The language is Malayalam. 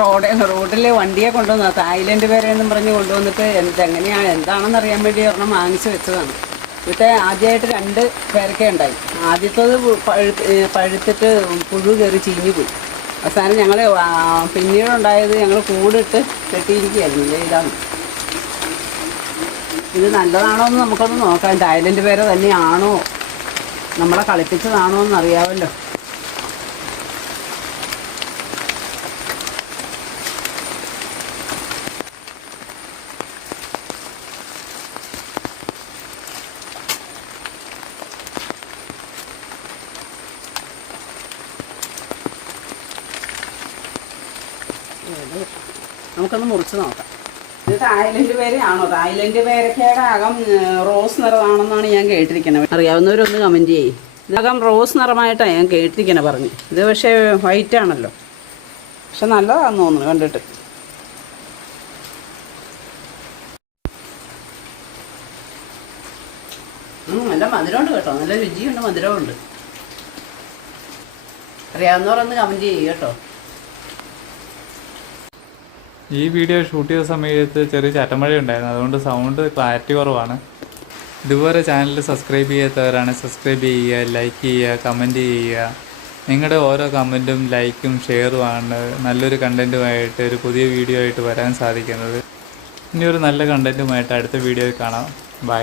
റോഡിൽ വണ്ടിയെ കൊണ്ടുവന്ന തായ്ലൻഡ് പേരെന്നും പറഞ്ഞ് കൊണ്ടുവന്നിട്ട് എന്താണെന്ന് അറിയാൻ വേണ്ടി ഒരെണ്ണം വാങ്ങിച്ചു വെച്ചതാണ്. ഇവിടുത്തെ ആദ്യമായിട്ട് 2 പേരക്ക ഉണ്ടായി. ആദ്യത്തത് പഴുത്തിട്ട് പുഴു കയറി ചീഞ്ഞു പോയി. അവസാനം ഞങ്ങൾ പിന്നീടുണ്ടായത് ഞങ്ങൾ കൂടിട്ട് കെട്ടിയിരിക്കുകയായിരുന്നു. ഇതാണ്. ഇത് നല്ലതാണോ എന്ന് നമുക്കൊന്ന് നോക്കാം. തായ്ലൻഡ് പേര തന്നെയാണോ, നമ്മളെ കളിപ്പിച്ചതാണോ എന്നറിയാമല്ലോ. നമുക്കൊന്ന് മുറിച്ച് നോക്കാം. ഇത് തായ്ലൻഡ് പേരയാണോ? തായ്ലൻഡ് പേരക്കയുടെ അകം റോസ് നിറമാണെന്നാണ് ഞാൻ കേട്ടിരിക്കുന്നത്. അറിയാവുന്നവരൊന്ന് കമൻറ്റ് ചെയ്യും. ഇതിനകം റോസ് നിറമായിട്ടാണ് ഞാൻ കേട്ടിരിക്കുന്നത് പറഞ്ഞു. ഇത് പക്ഷേ വൈറ്റ് ആണല്ലോ. പക്ഷെ നല്ലതാണെന്ന് തോന്നുന്നു കണ്ടിട്ട്. നല്ല മധുരമുണ്ട് കേട്ടോ, നല്ല രുചിയുണ്ട്, മധുരമുണ്ട്. അറിയാവുന്നവരൊന്ന് കമൻറ്റ് ചെയ്യും കേട്ടോ. ഈ വീഡിയോ ഷൂട്ട് ചെയ്ത സമയത്ത് ചെറിയ ചാറ്റമഴ ഉണ്ടായിരുന്നു, അതുകൊണ്ട് സൗണ്ട് ക്ലാരിറ്റി കുറവാണ്. ഇതുപോലെ ചാനൽ സബ്സ്ക്രൈബ് ചെയ്യാത്തവരാണ് സബ്സ്ക്രൈബ് ചെയ്യുക, ലൈക്ക് ചെയ്യുക, കമൻറ്റ് ചെയ്യുക. നിങ്ങളുടെ ഓരോ കമൻറ്റും ലൈക്കും ഷെയറുമാണ് നല്ലൊരു കണ്ടൻറ്റുമായിട്ട് ഒരു പുതിയ വീഡിയോ ആയിട്ട് വരാൻ സാധിക്കുന്നത്. ഇനി ഒരു നല്ല കണ്ടൻറ്റുമായിട്ട് അടുത്ത വീഡിയോയിൽ കാണാം. ബൈ.